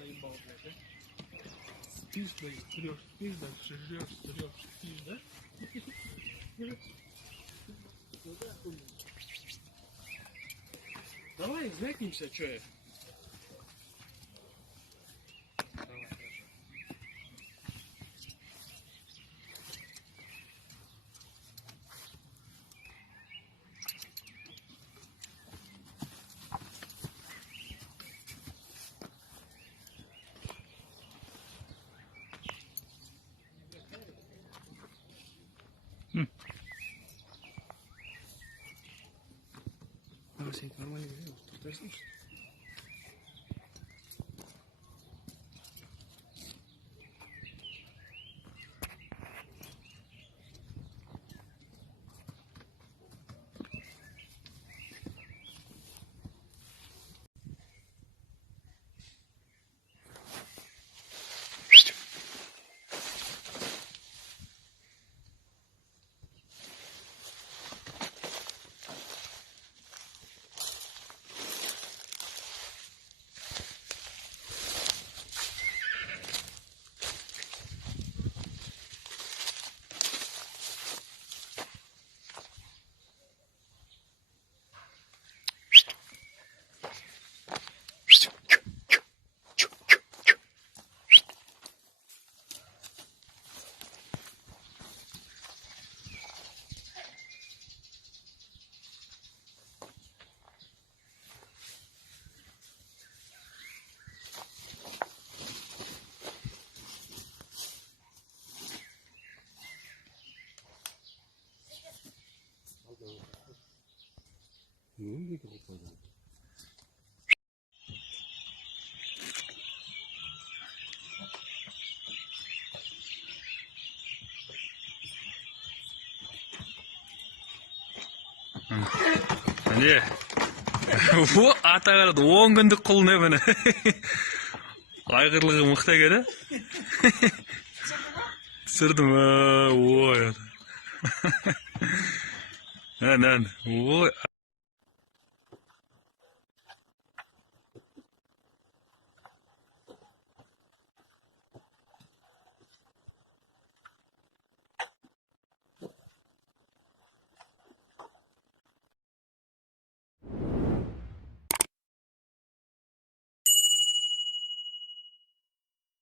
заебал, блядь, а? Спишь, блядь, спишь, дальше жрешь, спишь, да? Давай, звякнемся, чё я? Давай, хорошо. Давай, Сенька, нормально говори, ты слышишь? Міне ата қарады 10 күндік құл не міне айғырлығы мықты екен түсірдім ой ой